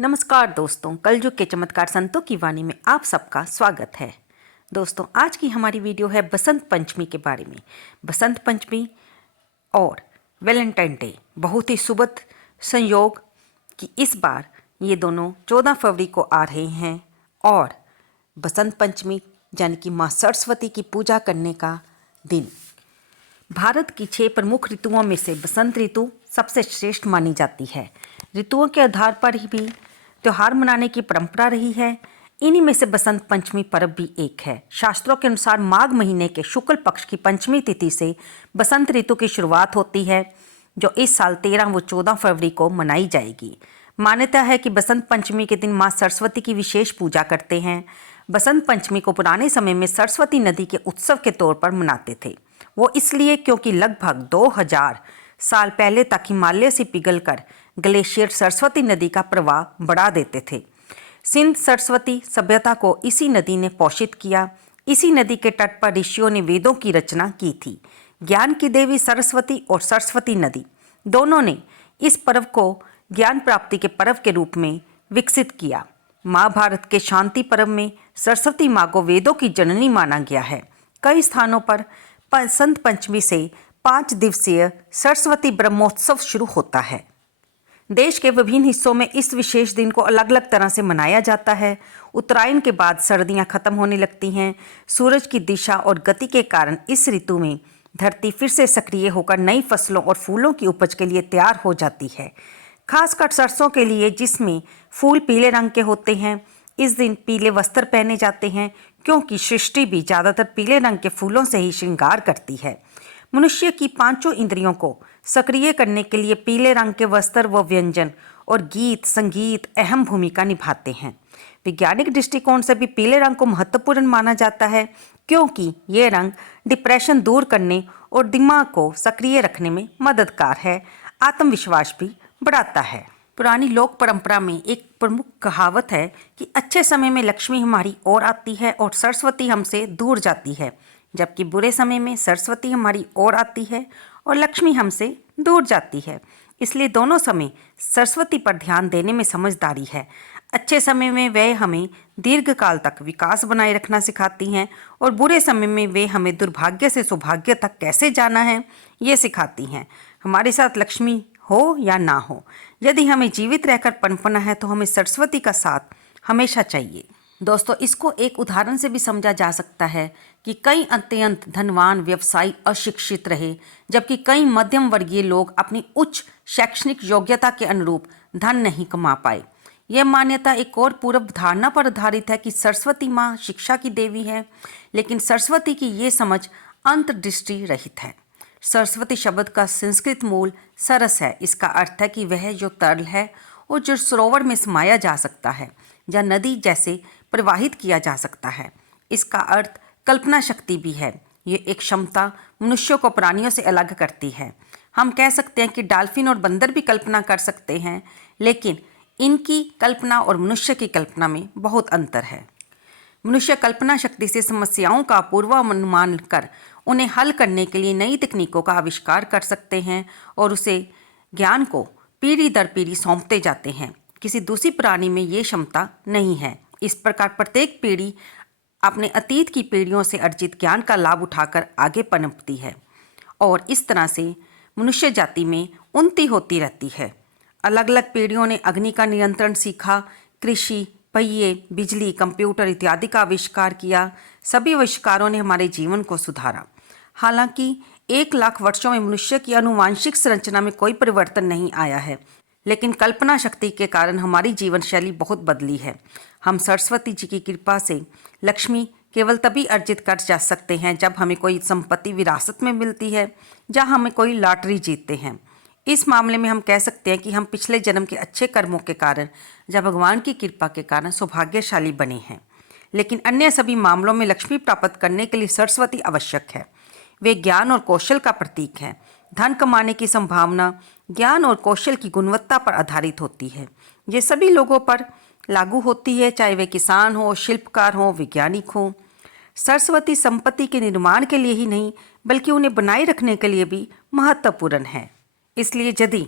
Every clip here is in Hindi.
नमस्कार दोस्तों, कलयुग के चमत्कार संतों की वाणी में आप सबका स्वागत है। दोस्तों, आज की हमारी वीडियो है बसंत पंचमी के बारे में। बसंत पंचमी और वैलेंटाइन डे बहुत ही सुबह संयोग कि इस बार ये दोनों 14 फरवरी को आ रहे हैं और बसंत पंचमी यानी कि माँ सरस्वती की पूजा करने का दिन। भारत की 6 प्रमुख ऋतुओं में से बसंत ऋतु सबसे श्रेष्ठ मानी जाती है। ऋतुओं के आधार पर ही भी त्यौहार मनाने की परंपरा रही है। इन्हीं में से बसंत पंचमी पर्व भी एक है। शास्त्रों के अनुसार माघ महीने के शुक्ल पक्ष की पंचमी तिथि से बसंत ऋतु की शुरुआत होती है, जो इस साल 13 व 14 फरवरी को मनाई जाएगी। मान्यता है कि बसंत पंचमी के दिन माँ सरस्वती की विशेष पूजा करते हैं। बसंत पंचमी को पुराने समय में सरस्वती नदी के उत्सव के तौर पर मनाते थे। वो इसलिए क्योंकि लगभग 2000 साल पहले तक हिमालय से पिघलकर ग्लेशियर सरस्वती नदी का प्रवाह बढ़ा देते थे। सिंध सरस्वती सभ्यता को इसी नदी ने पोषित किया। इसी नदी के तट पर ऋषियों ने वेदों की रचना की थी। ज्ञान की देवी सरस्वती और सरस्वती नदी दोनों ने इस पर्व को ज्ञान प्राप्ति के पर्व के रूप में विकसित किया। महाभारत के शांति पर्व में सरस्वती माँ को वेदों की जननी माना गया है। कई स्थानों पर बसंत पंचमी से 5 दिवसीय सरस्वती ब्रह्मोत्सव शुरू होता है। देश के विभिन्न हिस्सों में इस विशेष दिन को अलग अलग तरह से मनाया जाता है। उत्तरायण के बाद सर्दियां खत्म होने लगती हैं। सूरज की दिशा और गति के कारण इस ऋतु में धरती फिर से सक्रिय होकर नई फसलों और फूलों की उपज के लिए तैयार हो जाती है। खासकर सरसों के लिए, जिसमें फूल पीले रंग के होते हैं, इस दिन पीले वस्त्र पहने जाते हैं क्योंकि सृष्टि भी ज़्यादातर पीले रंग के फूलों से ही श्रृंगार करती है। मनुष्य की 5 इंद्रियों को सक्रिय करने के लिए पीले रंग के वस्त्र व व्यंजन और गीत संगीत अहम भूमिका निभाते हैं। वैज्ञानिक दृष्टिकोण से भी पीले रंग को महत्वपूर्ण माना जाता है क्योंकि ये रंग डिप्रेशन दूर करने और दिमाग को सक्रिय रखने में मददगार है। आत्मविश्वास भी बढ़ाता है। पुरानी लोक परंपरा में एक प्रमुख कहावत है कि अच्छे समय में लक्ष्मी हमारी ओर आती है और सरस्वती हमसे दूर जाती है, जबकि बुरे समय में सरस्वती हमारी ओर आती है और लक्ष्मी हमसे दूर जाती है। इसलिए दोनों समय सरस्वती पर ध्यान देने में समझदारी है। अच्छे समय में वे हमें दीर्घकाल तक विकास बनाए रखना सिखाती हैं और बुरे समय में वे हमें दुर्भाग्य से सौभाग्य तक कैसे जाना है ये सिखाती हैं। हमारे साथ लक्ष्मी हो या ना हो, यदि हमें जीवित रहकर पनपना है तो हमें सरस्वती का साथ हमेशा चाहिए। दोस्तों, इसको एक उदाहरण से भी समझा जा सकता है कि कई अत्यंत धनवान व्यवसायी अशिक्षित रहे, जबकि कई मध्यम वर्गीय लोग अपनी उच्च शैक्षणिक योग्यता के अनुरूप धन नहीं कमा पाए। यह मान्यता एक और पूर्व धारणा पर आधारित है कि सरस्वती माँ शिक्षा की देवी है, लेकिन सरस्वती की ये समझ अंतर्दृष्टि रहित है। सरस्वती शब्द का संस्कृत मूल सरस है। इसका अर्थ है कि वह जो तरल है और जो सरोवर में समाया जा सकता है या नदी जैसे प्रवाहित किया जा सकता है। इसका अर्थ कल्पना शक्ति भी है। ये एक क्षमता मनुष्यों को प्राणियों से अलग करती है। हम कह सकते हैं कि डॉल्फिन और बंदर भी कल्पना कर सकते हैं, लेकिन इनकी कल्पना और मनुष्य की कल्पना में बहुत अंतर है। मनुष्य कल्पना शक्ति से समस्याओं का पूर्वानुमान कर उन्हें हल करने के लिए नई तकनीकों का आविष्कार कर सकते हैं और उसे ज्ञान को पीढ़ी दर पीढ़ी सौंपते जाते हैं। किसी दूसरी प्राणी में ये क्षमता नहीं है। इस प्रकार प्रत्येक पीढ़ी अपने अतीत की पीढ़ियों से अर्जित ज्ञान का लाभ उठाकर आगे पनपती है और इस तरह से मनुष्य जाति में उन्नति होती रहती है। अलग अलग पीढ़ियों ने अग्नि का नियंत्रण सीखा, कृषि, पहिए, बिजली, कंप्यूटर इत्यादि का आविष्कार किया। सभी आविष्कारों ने हमारे जीवन को सुधारा। हालांकि 1 लाख वर्षों में मनुष्य की आनुवांशिक संरचना में कोई परिवर्तन नहीं आया है, लेकिन कल्पना शक्ति के कारण हमारी जीवन शैली बहुत बदली है। हम सरस्वती जी की कृपा से लक्ष्मी केवल तभी अर्जित कर जा सकते हैं जब हमें कोई संपत्ति विरासत में मिलती है, जहाँ हमें कोई लॉटरी जीतते हैं। इस मामले में हम कह सकते हैं कि हम पिछले जन्म के अच्छे कर्मों के कारण या भगवान की कृपा के कारण सौभाग्यशाली बने हैं। लेकिन अन्य सभी मामलों में लक्ष्मी प्राप्त करने के लिए सरस्वती आवश्यक है। वे ज्ञान और कौशल का प्रतीक है। धन कमाने की संभावना ज्ञान और कौशल की गुणवत्ता पर आधारित होती है। ये सभी लोगों पर लागू होती है, चाहे वे किसान हो, शिल्पकार हो, वैज्ञानिक हो। सरस्वती संपत्ति के निर्माण के लिए ही नहीं, बल्कि उन्हें बनाए रखने के लिए भी महत्वपूर्ण है। इसलिए यदि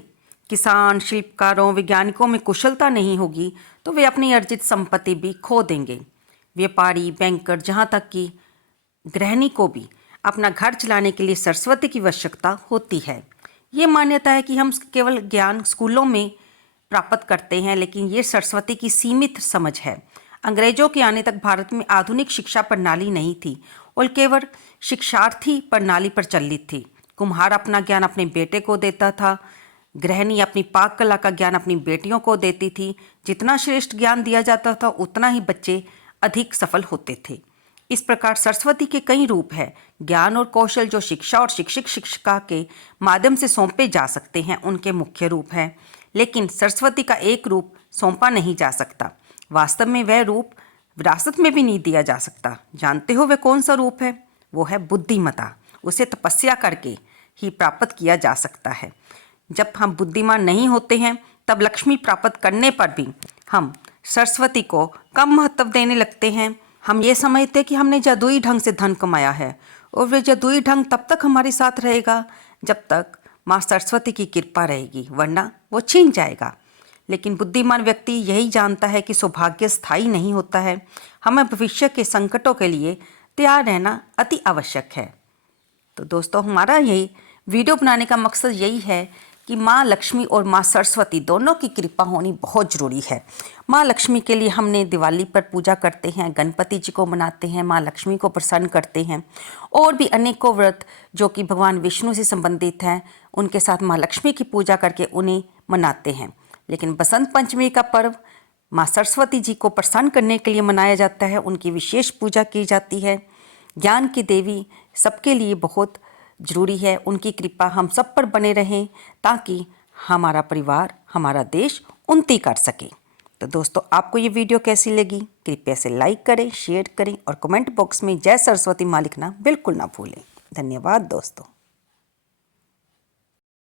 किसान, शिल्पकारों, वैज्ञानिकों में कुशलता नहीं होगी तो वे अपनी अर्जित संपत्ति भी खो देंगे। व्यापारी, बैंकर, जहाँ तक कि गृहिणी को भी अपना घर चलाने के लिए सरस्वती की आवश्यकता होती है। ये मान्यता है कि हम केवल ज्ञान स्कूलों में प्राप्त करते हैं, लेकिन ये सरस्वती की सीमित समझ है। अंग्रेजों के आने तक भारत में आधुनिक शिक्षा प्रणाली नहीं थी और केवल शिक्षार्थी प्रणाली पर चलित थी। कुम्हार अपना ज्ञान अपने बेटे को देता था, गृहिणी अपनी पाक कला का ज्ञान अपनी बेटियों को देती थी। जितना श्रेष्ठ ज्ञान दिया जाता था उतना ही बच्चे अधिक सफल होते थे। इस प्रकार सरस्वती के कई रूप हैं। ज्ञान और कौशल जो शिक्षा और शिक्षक शिक्षिका के माध्यम से सौंपे जा सकते हैं उनके मुख्य रूप हैं, लेकिन सरस्वती का एक रूप सौंपा नहीं जा सकता। वास्तव में वह रूप विरासत में भी नहीं दिया जा सकता। जानते हो वह कौन सा रूप है? वो है बुद्धिमता। उसे तपस्या करके ही प्राप्त किया जा सकता है। जब हम बुद्धिमान नहीं होते हैं तब लक्ष्मी प्राप्त करने पर भी हम सरस्वती को कम महत्व देने लगते हैं। हम ये समझते हैं कि हमने जादुई ढंग से धन कमाया है और वह जादुई ढंग तब तक हमारे साथ रहेगा जब तक माँ सरस्वती की कृपा रहेगी, वरना वो छीन जाएगा। लेकिन बुद्धिमान व्यक्ति यही जानता है कि सौभाग्य स्थायी नहीं होता है। हमें भविष्य के संकटों के लिए तैयार रहना अति आवश्यक है। तो दोस्तों, हमारा यही वीडियो बनाने का मकसद यही है कि माँ लक्ष्मी और माँ सरस्वती दोनों की कृपा होनी बहुत ज़रूरी है। माँ लक्ष्मी के लिए हमने दिवाली पर पूजा करते हैं, गणपति जी को मनाते हैं, माँ लक्ष्मी को प्रसन्न करते हैं और भी अनेकों व्रत जो कि भगवान विष्णु से संबंधित हैं उनके साथ माँ लक्ष्मी की पूजा करके उन्हें मनाते हैं। लेकिन बसंत पंचमी का पर्व माँ सरस्वती जी को प्रसन्न करने के लिए मनाया जाता है। उनकी विशेष पूजा की जाती है। ज्ञान की देवी सबके लिए बहुत ज़रूरी है। उनकी कृपा हम सब पर बने रहें ताकि हमारा परिवार, हमारा देश उन्नति कर सके। तो दोस्तों, आपको ये वीडियो कैसी लगी? कृपया से लाइक करें, शेयर करें और कमेंट बॉक्स में जय सरस्वती माँ लिखना बिल्कुल ना भूलें। धन्यवाद दोस्तों।